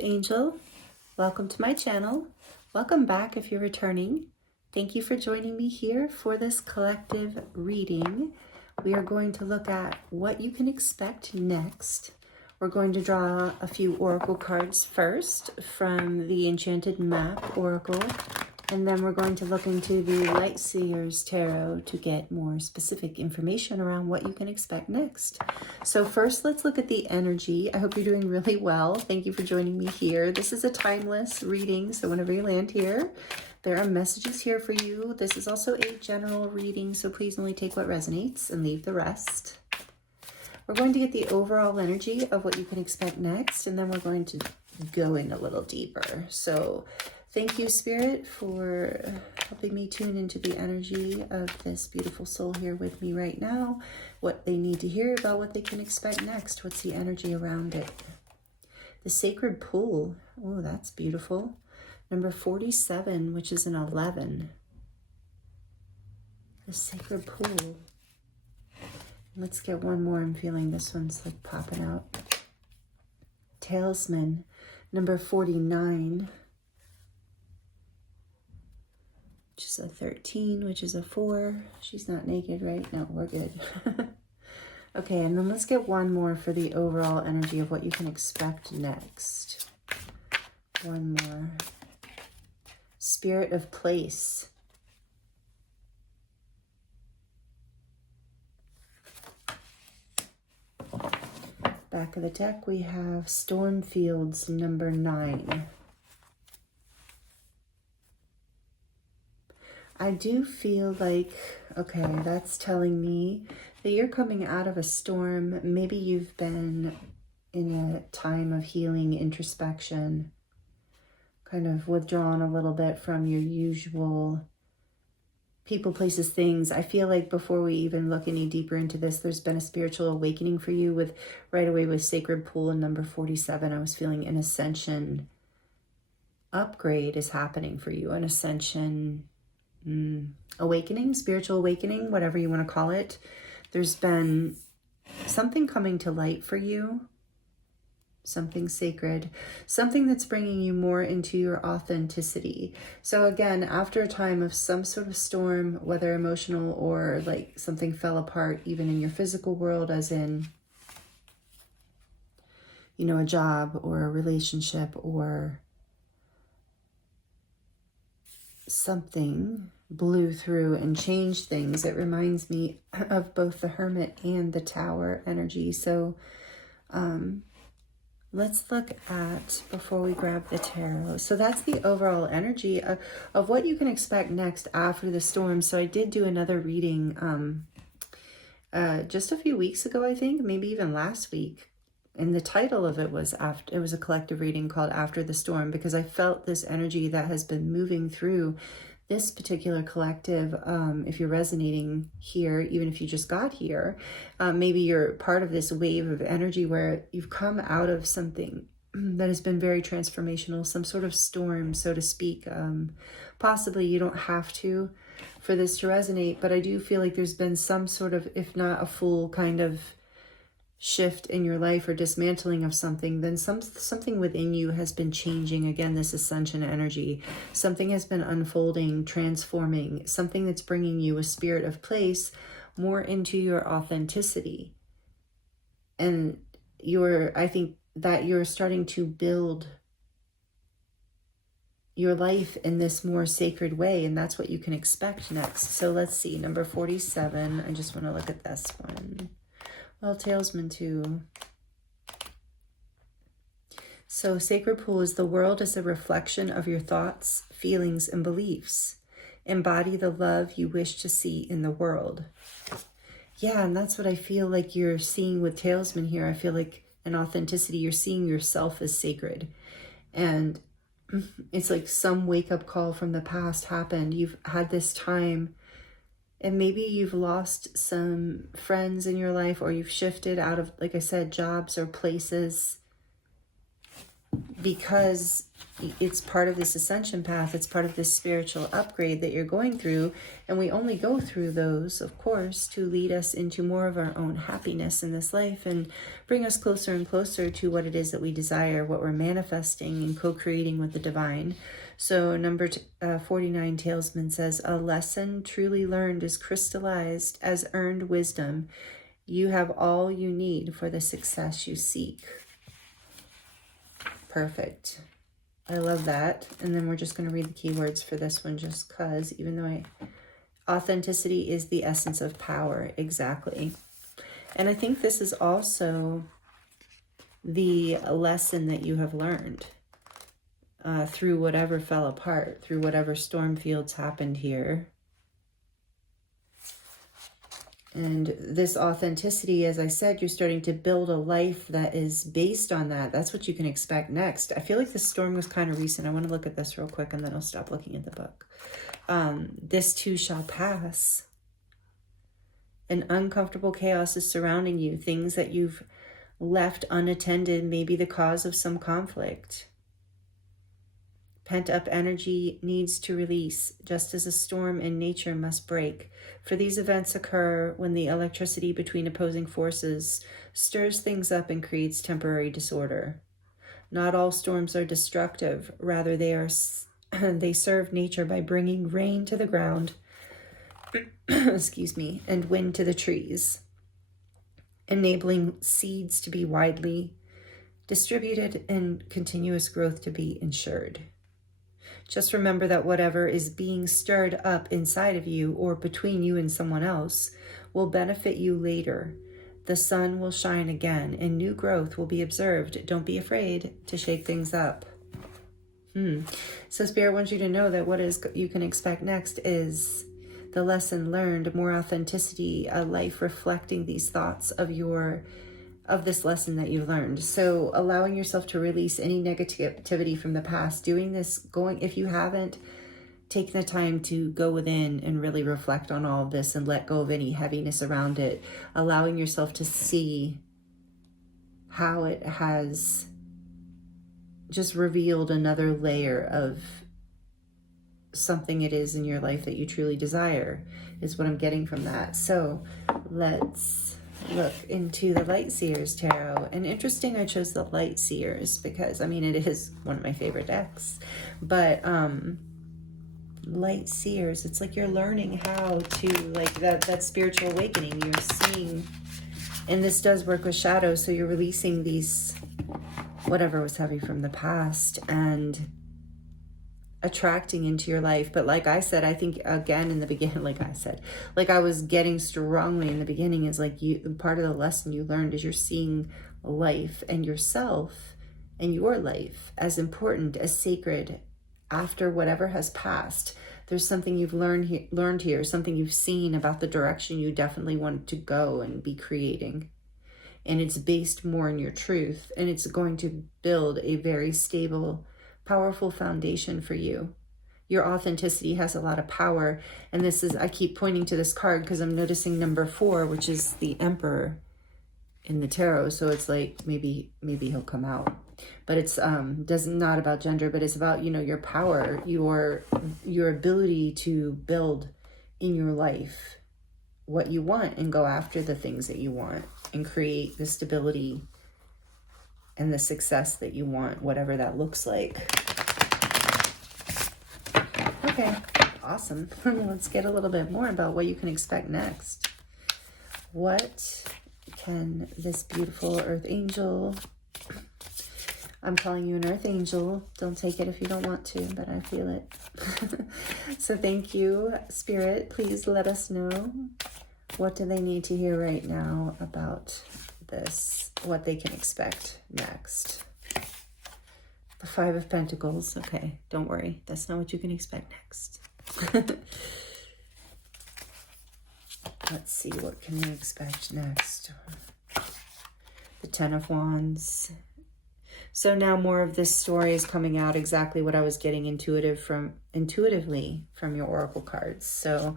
Angel. Welcome to my channel. Welcome back if you're returning. Thank you for joining me here for this collective reading. We are going to look at what you can expect next. We're going to draw a few oracle cards first from the Enchanted Map Oracle, and then we're going to look into the Lightseers Tarot to get more specific information around what you can expect next. So first, let's look at the energy. I hope you're doing really well. Thank you for joining me here. This is a timeless reading, so whenever you land here, there are messages here for you. This is also a general reading, so please only take what resonates and leave the rest. We're going to get the overall energy of what you can expect next, and then we're going to go in a little deeper. So thank you, Spirit, for helping me tune into the energy of this beautiful soul here with me right now, what they need to hear about what they can expect next. What's the energy around it? The Sacred Pool. Oh, that's beautiful. Number 47, which is an 11. The Sacred Pool. Let's get one more. I'm feeling this one's like popping out. Talisman, number 49, which is a 13, which is a 4. She's not naked, right? No, we're good. Okay, and then let's get one more for the overall energy of what you can expect next. One more. Spirit of Place. Back of the deck, we have Stormfields, number 9. I do feel like, okay, that's telling me that you're coming out of a storm. Maybe you've been in a time of healing, introspection, kind of withdrawn a little bit from your usual people, places, things. I feel like before we even look any deeper into this, there's been a spiritual awakening for you with right away with Sacred Pool and number 47. I was feeling an ascension upgrade is happening for you, an ascension awakening, spiritual awakening, whatever you want to call it. There's been something coming to light for you, something sacred, something that's bringing you more into your authenticity. So again, after a time of some sort of storm, whether emotional or like something fell apart, even in your physical world, as in, you know, a job or a relationship or something blew through and changed things. It reminds me of both the Hermit and the Tower energy. So let's look at, before we grab the tarot, so that's the overall energy of what you can expect next after the storm. So I did do another reading just a few weeks ago, I think, maybe even last week. And the title of it was it was a collective reading called After the Storm, because I felt this energy that has been moving through this particular collective. If you're resonating here, even if you just got here, maybe you're part of this wave of energy where you've come out of something that has been very transformational, some sort of storm, so to speak. Possibly you don't have to for this to resonate, but I do feel like there's been some sort of, if not a full kind of shift in your life or dismantling of something, then something within you has been changing. Again, this ascension energy, something has been unfolding, transforming, something that's bringing you a spirit of place more into your authenticity. And I think that you're starting to build your life in this more sacred way, and that's what you can expect next. So let's see, number 47. I just want to look at this one. Well, Talisman too. So Sacred Pool is the world as a reflection of your thoughts, feelings, and beliefs. Embody the love you wish to see in the world. Yeah, and that's what I feel like you're seeing with Talisman here. I feel like an authenticity. You're seeing yourself as sacred. And it's like some wake-up call from the past happened. You've had this time, and maybe you've lost some friends in your life, or you've shifted out of, like I said, jobs or places. because it's part of this ascension path, it's part of this spiritual upgrade that you're going through. And we only go through those, of course, to lead us into more of our own happiness in this life and bring us closer and closer to what it is that we desire, what we're manifesting and co-creating with the divine. So number 49 Talesman says, a lesson truly learned is crystallized as earned wisdom. You have all you need for the success you seek. Perfect. I love that. And then we're just going to read the keywords for this one just because, even though authenticity is the essence of power. Exactly. And I think this is also the lesson that you have learned through whatever fell apart, through whatever storm fields happened here. And this authenticity, as I said, you're starting to build a life that is based on that. That's what you can expect next. I feel like this storm was kind of recent. I want to look at this real quick and then I'll stop looking at the book. This too shall pass. An uncomfortable chaos is surrounding you. Things that you've left unattended may be the cause of some conflict. Pent-up energy needs to release, just as a storm in nature must break. For these events occur when the electricity between opposing forces stirs things up and creates temporary disorder. Not all storms are destructive. Rather, they serve nature by bringing rain to the ground, excuse me, and wind to the trees, enabling seeds to be widely distributed and continuous growth to be ensured. Just remember that whatever is being stirred up inside of you or between you and someone else will benefit you later. The sun will shine again and new growth will be observed. Don't be afraid to shake things up. So Spirit wants you to know that what is you can expect next is the lesson learned, more authenticity, a life reflecting these thoughts of this lesson that you learned. So allowing yourself to release any negativity from the past, doing this, if you haven't taken the time to go within and really reflect on all of this and let go of any heaviness around it, allowing yourself to see how it has just revealed another layer of something it is in your life that you truly desire is what I'm getting from that. So let's look into the Light Seers Tarot. And interesting, I chose the Light Seers because, I mean, it is one of my favorite decks. But Light Seers, it's like you're learning how to, like that spiritual awakening. You're seeing, and this does work with shadows, so you're releasing these, whatever was heavy from the past, and attracting into your life. But like I said, I think again in the beginning, like I was getting strongly in the beginning, is like part of the lesson you learned is you're seeing life and yourself and your life as important, as sacred. After whatever has passed, there's something you've learned here, something you've seen about the direction you definitely want to go and be creating. And it's based more in your truth, and it's going to build a very stable, powerful foundation for you. Your authenticity has a lot of power. And this is, I keep pointing to this card because I'm noticing number 4, which is the Emperor in the tarot. So it's like, maybe he'll come out, but it's not about gender, but it's about, your power, your ability to build in your life what you want and go after the things that you want and create the stability and the success that you want, whatever that looks like. Okay, awesome. Let's get a little bit more about what you can expect next. What can this beautiful Earth Angel, I'm calling you an Earth Angel. Don't take it if you don't want to, but I feel it. So thank you, Spirit. Please let us know, what do they need to hear right now about this, what they can expect next. The 5 of Pentacles. Okay, don't worry. That's not what you can expect next. Let's see, what can you expect next? The 10 of Wands. So now more of this story is coming out, exactly what I was getting intuitively from your oracle cards. So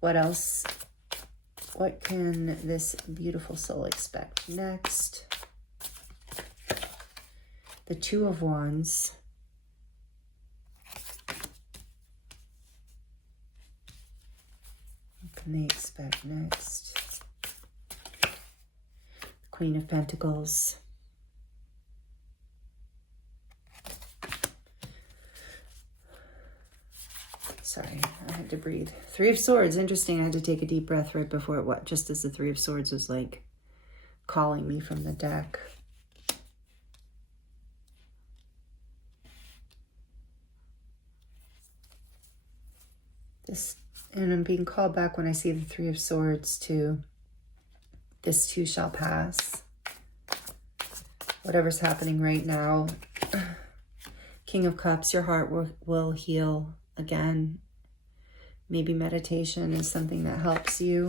what else? What can this beautiful soul expect next? The Two of Wands. What can they expect next? Queen of Pentacles. Sorry, I had to breathe. Three of Swords. Interesting. I had to take a deep breath right before it, just as the Three of Swords was like calling me from the deck. This, and I'm being called back when I see the Three of Swords to this too shall pass. Whatever's happening right now. King of Cups, your heart will heal again. Maybe meditation is something that helps you.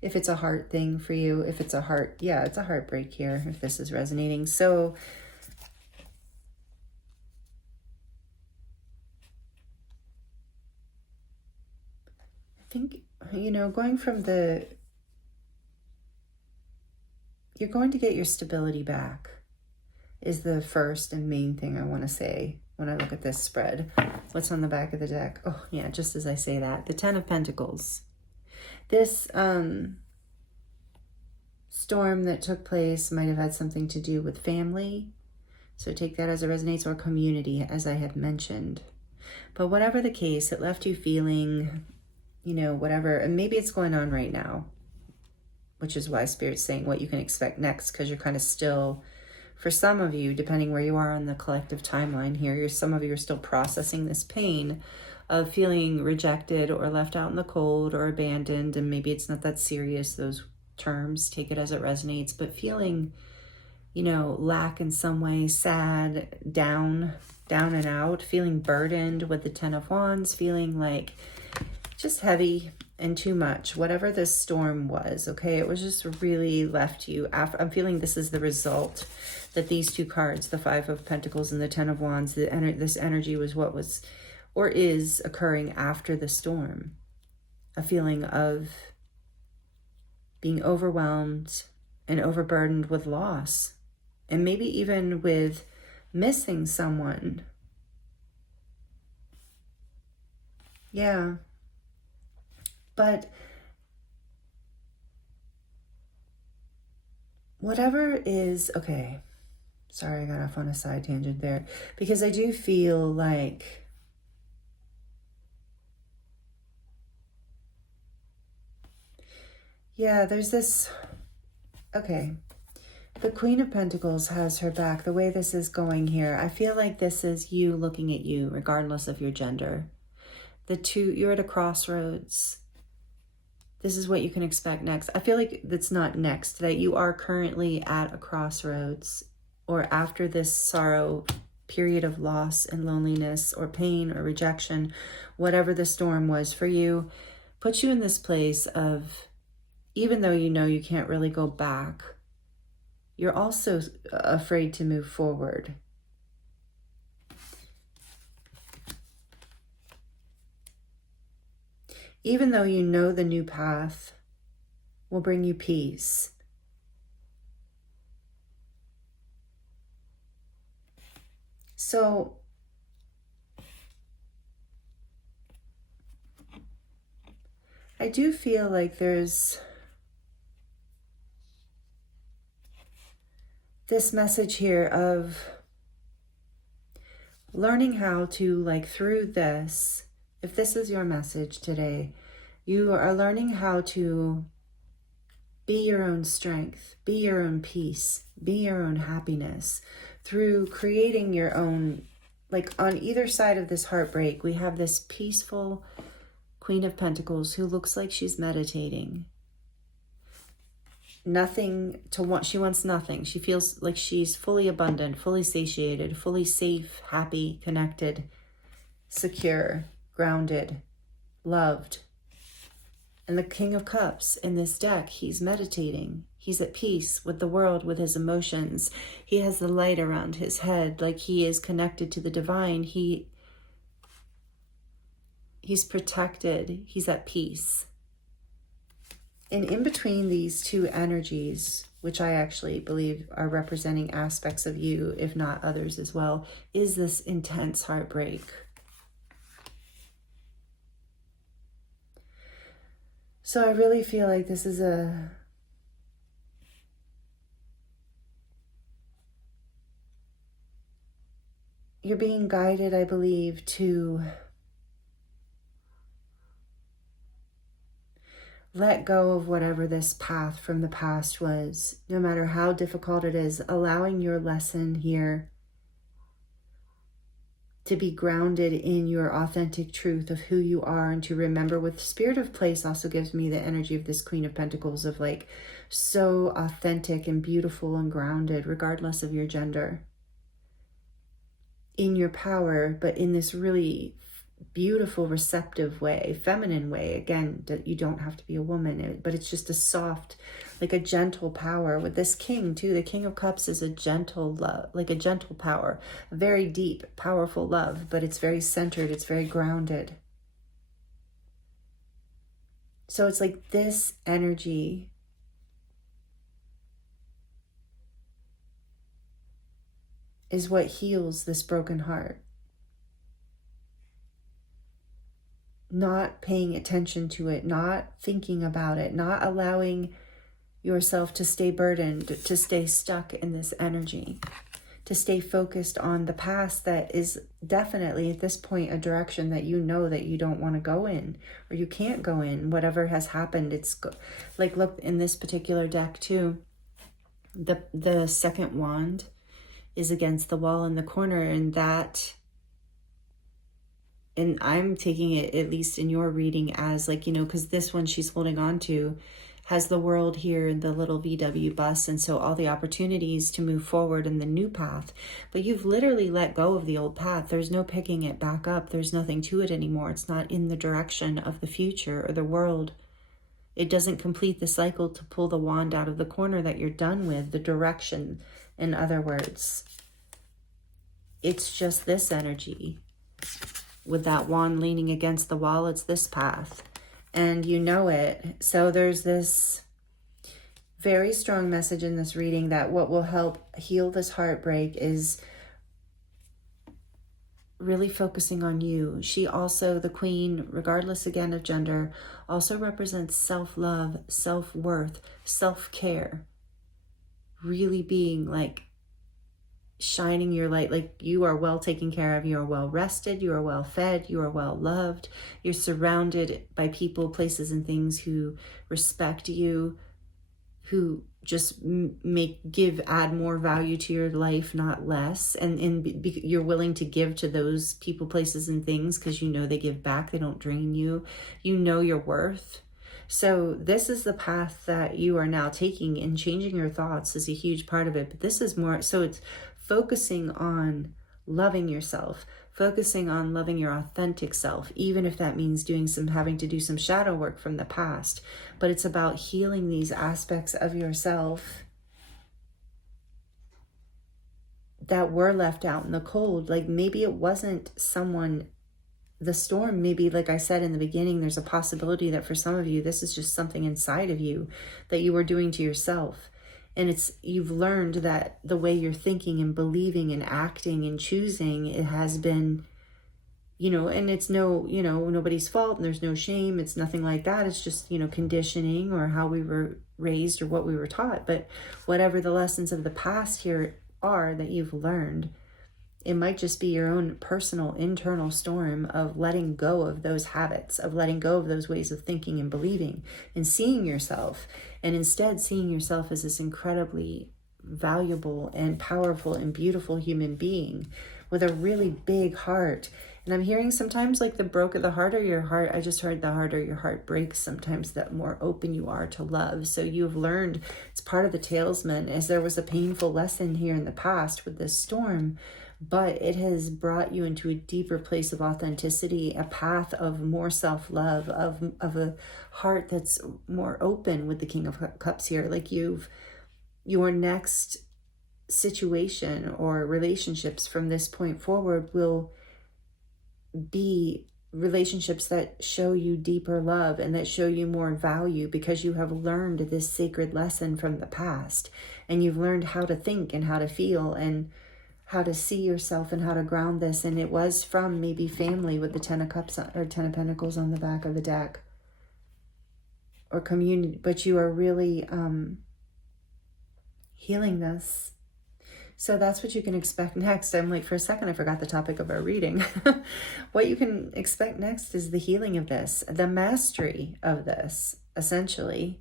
If it's a heart thing for you, if it's a heart, yeah, it's a heartbreak here, if this is resonating. So, I think, you know, going from the, you're going to get your stability back is the first and main thing I want to say when I look at this spread. What's on the back of the deck? Oh, yeah, just as I say that. The Ten of Pentacles. This storm that took place might have had something to do with family. So take that as it resonates, or community, as I had mentioned. But whatever the case, it left you feeling, you know, whatever. And maybe it's going on right now, which is why Spirit's saying what you can expect next, because you're kind of still, for some of you, depending where you are on the collective timeline here, some of you are still processing this pain of feeling rejected or left out in the cold or abandoned. And maybe it's not that serious, those terms, take it as it resonates, but feeling, you know, lack in some way, sad, down and out, feeling burdened with the Ten of Wands, feeling like just heavy and too much, whatever this storm was, okay? It was just really left you. I'm feeling this is the result, that these two cards, the Five of Pentacles and the Ten of Wands, this energy was what was or is occurring after the storm. A feeling of being overwhelmed and overburdened with loss, and maybe even with missing someone. Yeah. But whatever is, okay, sorry, I got off on a side tangent there, because I do feel like yeah, there's this, okay, the Queen of Pentacles has her back. The way this is going here, I feel like this is you looking at you, regardless of your gender. The two, you're at a crossroads. This is what you can expect next. I feel like that's not next, that you are currently at a crossroads, or after this sorrow, period of loss and loneliness or pain or rejection, whatever the storm was for you, puts you in this place of, even though you know you can't really go back, you're also afraid to move forward. Even though you know the new path will bring you peace. So, I do feel like there's this message here of learning how to, like, through this, if this is your message today, you are learning how to be your own strength, be your own peace, be your own happiness through creating your own, like on either side of this heartbreak, we have this peaceful Queen of Pentacles who looks like she's meditating. Nothing to want, she wants nothing. She feels like she's fully abundant, fully satiated, fully safe, happy, connected, secure, grounded, loved. And the King of Cups in this deck, he's meditating. He's at peace with the world, with his emotions. He has the light around his head, like he is connected to the divine. He's protected. He's at peace. And in between these two energies, which I actually believe are representing aspects of you, if not others as well, is this intense heartbreak. So I really feel like this is you're being guided, I believe, to let go of whatever this path from the past was, no matter how difficult it is, allowing your lesson here to be grounded in your authentic truth of who you are, and to remember with Spirit of Place also gives me the energy of this Queen of Pentacles of like so authentic and beautiful and grounded, regardless of your gender, in your power, but in this really beautiful, receptive way, feminine way. Again, that you don't have to be a woman, but it's just a soft, like a gentle power. With this king too, the King of Cups is a gentle love, like a gentle power, a very deep, powerful love, but it's very centered, it's very grounded. So it's like this energy is what heals this broken heart. Not paying attention to it, not thinking about it, not allowing yourself to stay burdened, to stay stuck in this energy, to stay focused on the past that is definitely at this point a direction that you know that you don't want to go in, or you can't go in. Whatever has happened, it's like, look in this particular deck too, the second wand is against the wall in the corner, and that, and I'm taking it, at least in your reading, as like, you know, because this one she's holding on to has the world here in the little VW bus, and so all the opportunities to move forward in the new path. But you've literally let go of the old path. There's no picking it back up. There's nothing to it anymore. It's not in the direction of the future or the world. It doesn't complete the cycle to pull the wand out of the corner that you're done with, the direction, in other words. It's just this energy. With that wand leaning against the wall, it's this path. And you know it. So there's this very strong message in this reading that what will help heal this heartbreak is really focusing on you. She also, the queen, regardless again of gender, also represents self-love, self-worth, self-care. Really being like shining your light, like you are well taken care of, you are well rested, you are well fed, you are well loved, you're surrounded by people, places, and things who respect you, who just add more value to your life, not less. And you're willing to give to those people, places, and things because you know they give back, they don't drain you, you know your worth. So this is the path that you are now taking, and changing your thoughts is a huge part of it. But this is more, so it's focusing on loving yourself, focusing on loving your authentic self, even if that means having to do some shadow work from the past. But it's about healing these aspects of yourself that were left out in the cold. Like maybe it wasn't the storm, maybe, like I said in the beginning, there's a possibility that for some of you, this is just something inside of you that you were doing to yourself. And you've learned that the way you're thinking and believing and acting and choosing, it has been, and it's nobody's fault, and there's no shame. It's nothing like that. It's just, conditioning, or how we were raised, or what we were taught. But whatever the lessons of the past here are that you've learned, it might just be your own personal internal storm of letting go of those habits, of letting go of those ways of thinking and believing, and seeing yourself, and instead seeing yourself as this incredibly valuable and powerful and beautiful human being with a really big heart. And I'm hearing sometimes like the harder your heart, I just heard the harder your heart breaks sometimes, that more open you are to love. So you've learned, it's part of the talisman, as there was a painful lesson here in the past with this storm, but it has brought you into a deeper place of authenticity, a path of more self-love, of a heart that's more open with the King of Cups here. Like your next situation or relationships from this point forward will be relationships that show you deeper love and that show you more value, because you have learned this sacred lesson from the past, and you've learned how to think and how to feel and how to see yourself and how to ground this. And it was from maybe family with the 10 of Cups or 10 of Pentacles on the back of the deck, or community, but you are really healing this. So that's what you can expect next. I'm like, for a second, I forgot the topic of our reading. What you can expect next is the healing of this, the mastery of this, essentially.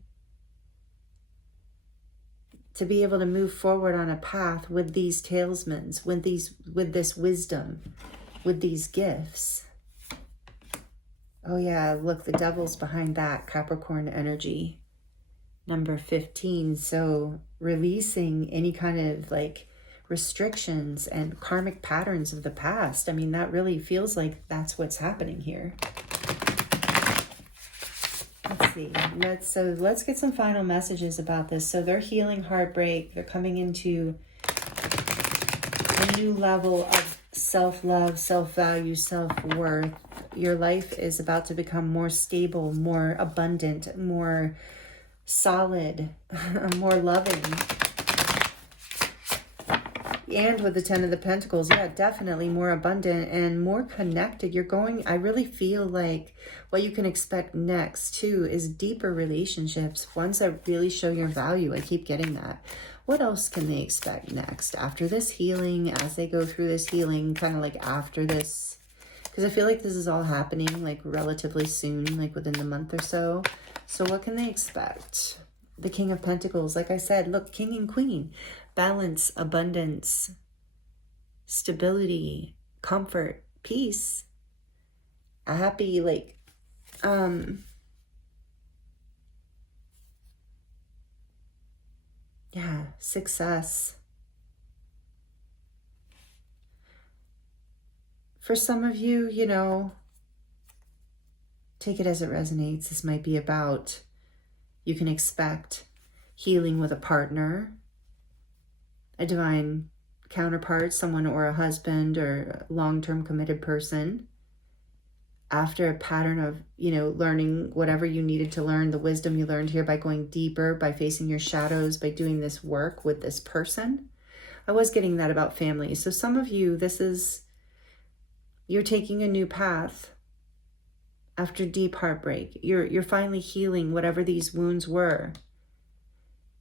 To be able to move forward on a path with these talismans, with this wisdom, with these gifts. Oh yeah, look, the devil's behind that, Capricorn energy. Number 15. So releasing any kind of like restrictions and karmic patterns of the past. I mean, that really feels like that's what's happening here. Let's see. Let's get some final messages about this. So they're healing heartbreak. They're coming into a new level of self-love, self-value, self-worth. Your life is about to become more stable, more abundant, more solid, more loving. And with the 10 of the Pentacles, yeah, definitely more abundant and more connected. I really feel like what you can expect next too is deeper relationships, ones that really show your value. I keep getting that. What else can they expect next after this healing, as they go through this healing, kind of like after this? Because I feel like this is all happening like relatively soon, like within the month or so. So what can they expect? The King of Pentacles, like I said, look, King and Queen. Balance, abundance, stability, comfort, peace, a happy, like, yeah, success. For some of you, you know, take it as it resonates. This might be about, you can expect healing with a partner, a divine counterpart, someone or a husband or a long-term committed person. After a pattern of, you know, learning whatever you needed to learn, the wisdom you learned here by going deeper, by facing your shadows, by doing this work with this person. I was getting that about family. So some of you, you're taking a new path after deep heartbreak. You're finally healing whatever these wounds were,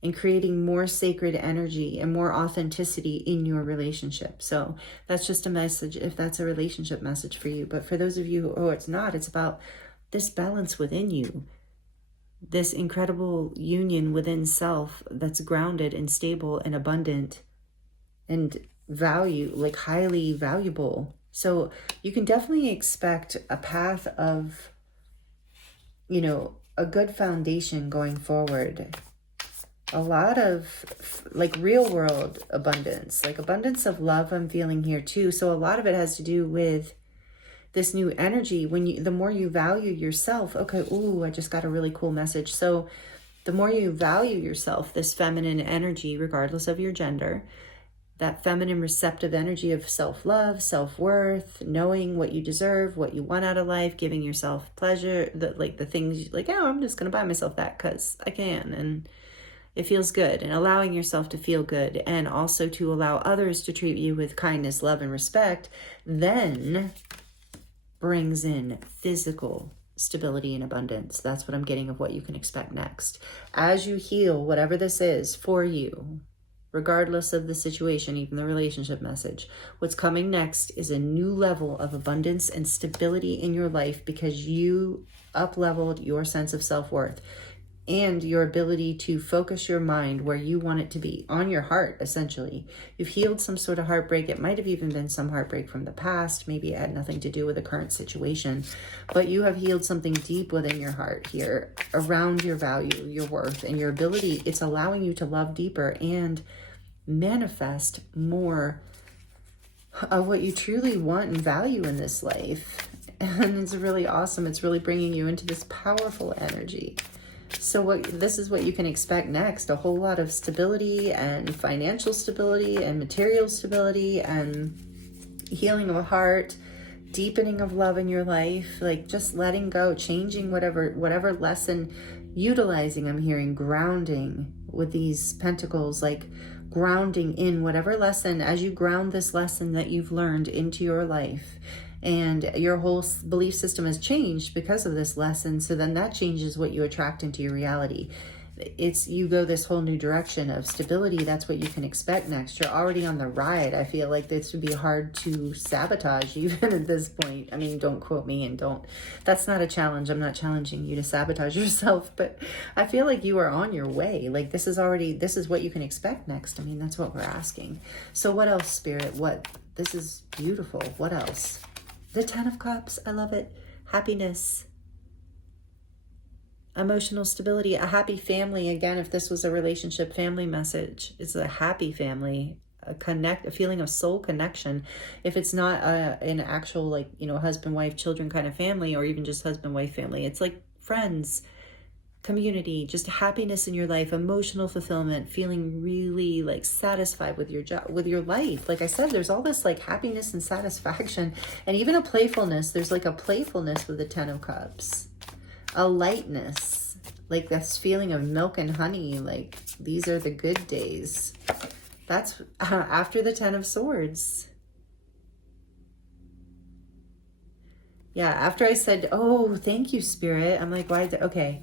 and creating more sacred energy and more authenticity in your relationship. So that's just a message, if that's a relationship message for you. But for those of you who, it's not, it's about this balance within you, this incredible union within self that's grounded and stable and abundant and like highly valuable. So you can definitely expect a path of, you know, a good foundation going forward. A lot of like real world abundance, like abundance of love I'm feeling here too. So a lot of it has to do with this new energy. The more you value yourself, okay, ooh, I just got a really cool message. So the more you value yourself, this feminine energy, regardless of your gender, that feminine receptive energy of self-love, self-worth, knowing what you deserve, what you want out of life, giving yourself pleasure, the things like, oh, I'm just going to buy myself that because I can. And it feels good, and allowing yourself to feel good, and also to allow others to treat you with kindness, love, and respect, then brings in physical stability and abundance. That's what I'm getting of what you can expect next. As you heal whatever this is for you, regardless of the situation, even the relationship message, what's coming next is a new level of abundance and stability in your life, because you up-leveled your sense of self-worth and your ability to focus your mind where you want it to be, on your heart, essentially. You've healed some sort of heartbreak. It might have even been some heartbreak from the past. Maybe it had nothing to do with the current situation, but you have healed something deep within your heart here around your value, your worth, and your ability. It's allowing you to love deeper and manifest more of what you truly want and value in this life. And it's really awesome. It's really bringing you into this powerful energy. So this is what you can expect next. A whole lot of stability and financial stability and material stability and healing of a heart, deepening of love in your life, like just letting go, changing whatever lesson, utilizing, I'm hearing grounding with these pentacles, like grounding in whatever lesson, as you ground this lesson that you've learned into your life, and your whole belief system has changed because of this lesson. So then that changes what you attract into your reality. You go this whole new direction of stability. That's what you can expect next. You're already on the ride. I feel like this would be hard to sabotage even at this point. I mean, don't quote me, and that's not a challenge. I'm not challenging you to sabotage yourself, but I feel like you are on your way. Like this is what you can expect next. I mean, that's what we're asking. So what else, Spirit? This is beautiful. What else? The Ten of Cups. I love it. Happiness. Emotional stability, a happy family. Again, if this was a relationship family message, it's a happy family, a feeling of soul connection. If it's not an actual, like, husband, wife, children kind of family, or even just husband, wife family, it's like friends, community, just happiness in your life, emotional fulfillment, feeling really like satisfied with your job, with your life. Like I said, there's all this like happiness and satisfaction, and even a playfulness. There's like a playfulness with the Ten of Cups. A lightness, like this feeling of milk and honey, like these are the good days. That's after the Ten of Swords. Yeah, after I said, oh, thank you, Spirit, I'm like, why? Okay,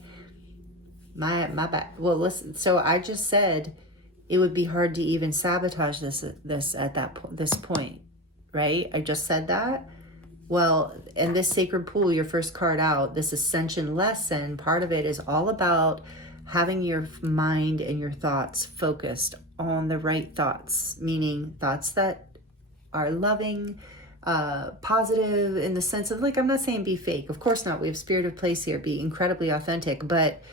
my bad. Well, listen, so I just said it would be hard to even sabotage this at this point, right? I just said that. Well, in this sacred pool, your first card out, this ascension lesson, part of it is all about having your mind and your thoughts focused on the right thoughts, meaning thoughts that are loving, positive, in the sense of, like, I'm not saying be fake. Of course not. We have spirit of place here. Be incredibly authentic, but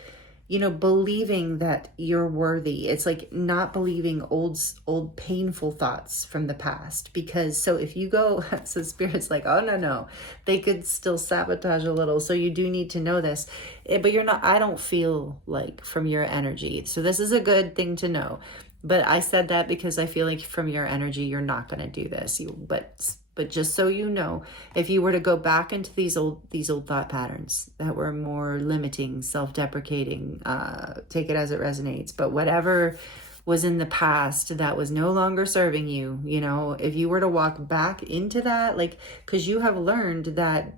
believing that you're worthy. It's like not believing old painful thoughts from the past, because so if you go, so Spirit's like, oh no, they could still sabotage a little. So you do need to know this, but you're not, I don't feel like from your energy. So this is a good thing to know. But I said that because I feel like from your energy, you're not going to do this. But just so you know, if you were to go back into these old thought patterns that were more limiting, self-deprecating, take it as it resonates, but whatever was in the past that was no longer serving you, if you were to walk back into that, like, because you have learned that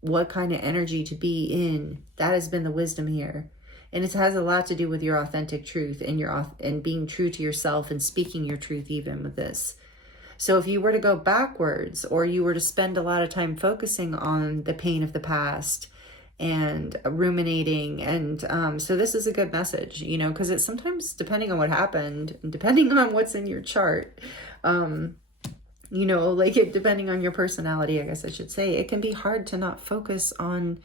what kind of energy to be in, that has been the wisdom here. And it has a lot to do with your authentic truth and being true to yourself and speaking your truth even with this. So if you were to go backwards, or you were to spend a lot of time focusing on the pain of the past and ruminating, and so this is a good message, because it's sometimes, depending on what happened, depending on what's in your chart, depending on your personality, I guess I should say, it can be hard to not focus on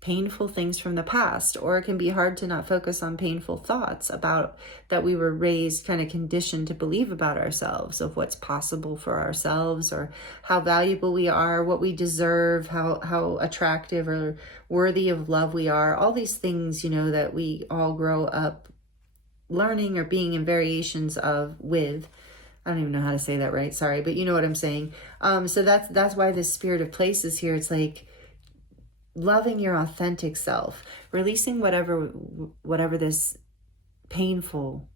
painful things from the past, or it can be hard to not focus on painful thoughts about that we were raised, kind of conditioned to believe about ourselves, of what's possible for ourselves, or how valuable we are, what we deserve, how attractive or worthy of love we are, all these things, that we all grow up learning or being in variations of with. I don't even know how to say that right, sorry, but you know what I'm saying. So that's why this spirit of place is here. It's like loving your authentic self, releasing whatever this painful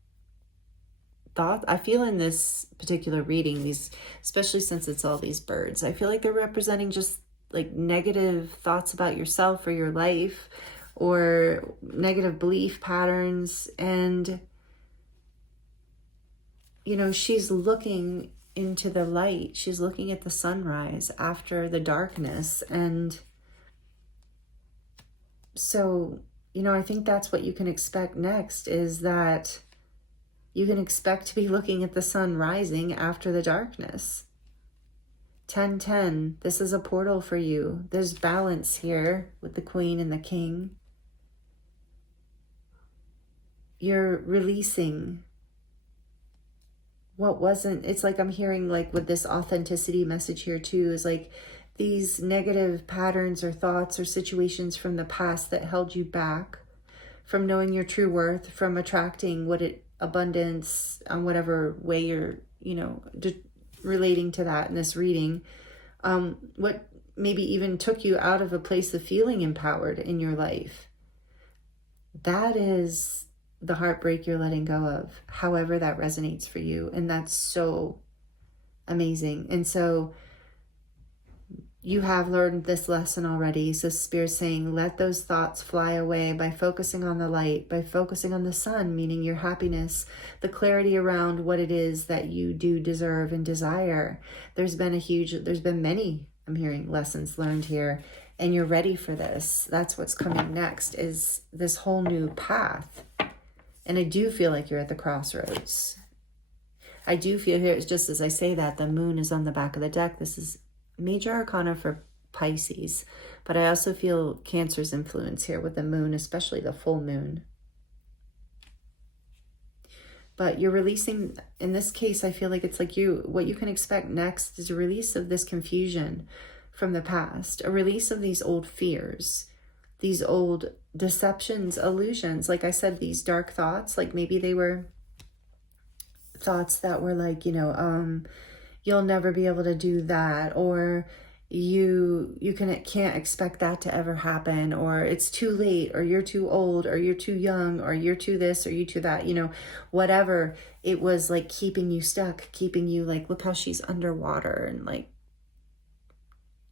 thought. I feel in this particular reading, these, especially since it's all these birds, I feel like they're representing just like negative thoughts about yourself or your life, or negative belief patterns. And she's looking into the light. She's looking at the sunrise after the darkness. And so, I think that's what you can expect next, is that you can expect to be looking at the sun rising after the darkness. 10-10, this is a portal for you. There's balance here with the Queen and the King. You're releasing what wasn't, it's like I'm hearing, like with this authenticity message here too, is like these negative patterns or thoughts or situations from the past that held you back from knowing your true worth, from attracting abundance on whatever way you're, relating to that in this reading. What maybe even took you out of a place of feeling empowered in your life. That is the heartbreak you're letting go of, however that resonates for you. And that's so amazing. And so you have learned this lesson already. So Spirit's saying, let those thoughts fly away by focusing on the light, by focusing on the sun, meaning your happiness, the clarity around what it is that you do deserve and desire. There's been many, I'm hearing, lessons learned here, and you're ready for this. That's what's coming next, is this whole new path. And I do feel like you're at the crossroads. I do feel here, it's just as I say that, the moon is on the back of the deck. This is major arcana for Pisces, but I also feel Cancer's influence here with the moon, especially the full moon. But you're releasing, in this case, I feel like it's like what you can expect next is a release of this confusion from the past, a release of these old fears, these old deceptions, illusions. Like I said, these dark thoughts, like maybe they were thoughts that were like, you'll never be able to do that, or you can't expect that to ever happen, or it's too late, or you're too old, or you're too young, or you're too this, or you too that, whatever it was, like keeping you stuck, keeping you like, look how she's underwater and like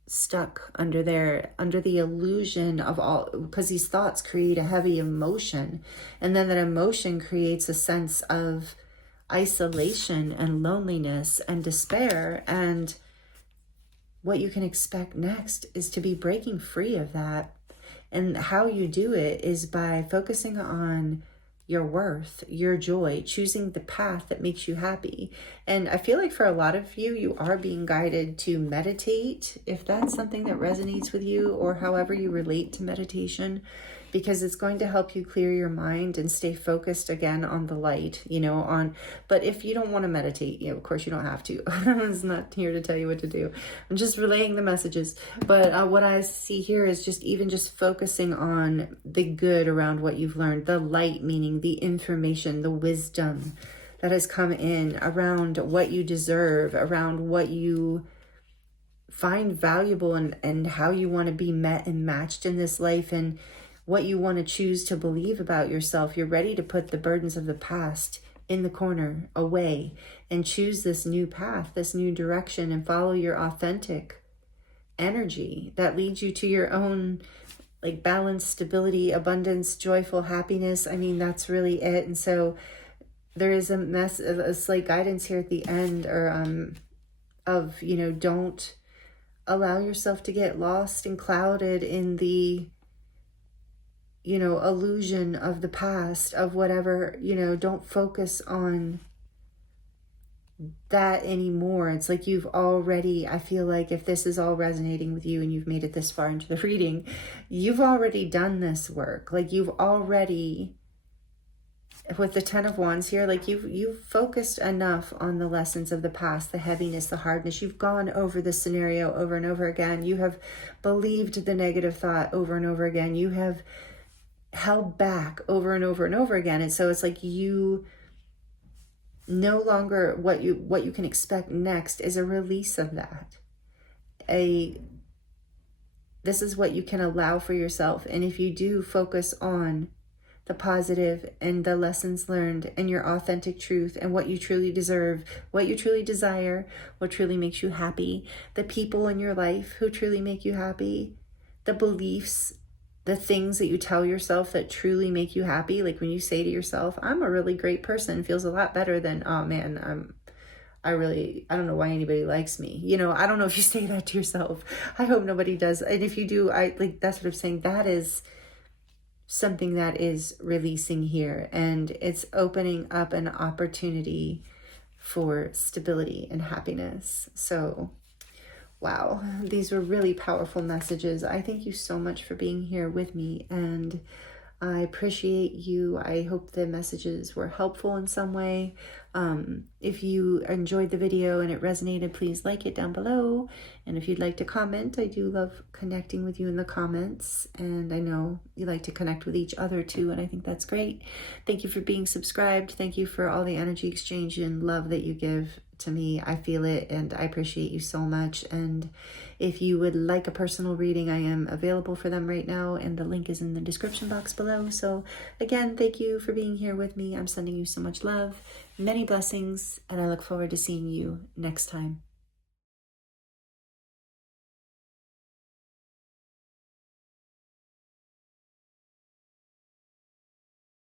stuck under there, under the illusion of all, because these thoughts create a heavy emotion, and then that emotion creates a sense of isolation and loneliness and despair. And what you can expect next is to be breaking free of that. And how you do it is by focusing on your worth, your joy, choosing the path that makes you happy. And I feel like for a lot of you, you are being guided to meditate, if that's something that resonates with you, or however you relate to meditation, because it's going to help you clear your mind and stay focused again on the light, but if you don't want to meditate, of course you don't have to. I'm not here to tell you what to do. I'm just relaying the messages. But what I see here is just focusing on the good around what you've learned, the light, meaning the information, the wisdom that has come in around what you deserve, around what you find valuable, and how you want to be met and matched in this life, and what you want to choose to believe about yourself. You're ready to put the burdens of the past in the corner, away, and choose this new path, this new direction, and follow your authentic energy that leads you to your own like balance, stability, abundance, joyful happiness. I mean, that's really it. And so there is a slight guidance here at the end, or of, don't allow yourself to get lost and clouded in the illusion of the past, of whatever, don't focus on that anymore. It's like I feel like if this is all resonating with you and you've made it this far into the reading, you've already done this work. Like you've already, with the 10 of Wands here, like you've focused enough on the lessons of the past, the heaviness, the hardness. You've gone over the scenario over and over again. You have believed the negative thought over and over again. You have held back over and over and over again. And so it's like you no longer, what you can expect next is a release of that. This is what you can allow for yourself. And if you do focus on the positive and the lessons learned and your authentic truth and what you truly deserve, what you truly desire, what truly makes you happy, the people in your life who truly make you happy, the beliefs, the things that you tell yourself that truly make you happy. Like when you say to yourself, I'm a really great person, feels a lot better than, oh man, I don't know why anybody likes me. I don't know if you say that to yourself. I hope nobody does. And if you do, that's what I'm saying. That is something that is releasing here, and it's opening up an opportunity for stability and happiness. So wow, these were really powerful messages. I thank you so much for being here with me, and I appreciate you. I hope the messages were helpful in some way. If you enjoyed the video and it resonated, please like it down below. And if you'd like to comment, I do love connecting with you in the comments. And I know you like to connect with each other too, and I think that's great. Thank you for being subscribed. Thank you for all the energy exchange and love that you give to me. I feel it, and I appreciate you so much. And if you would like a personal reading, I am available for them right now, and the link is in the description box below. So again, thank you for being here with me. I'm sending you so much love, many blessings, and I look forward to seeing you next time.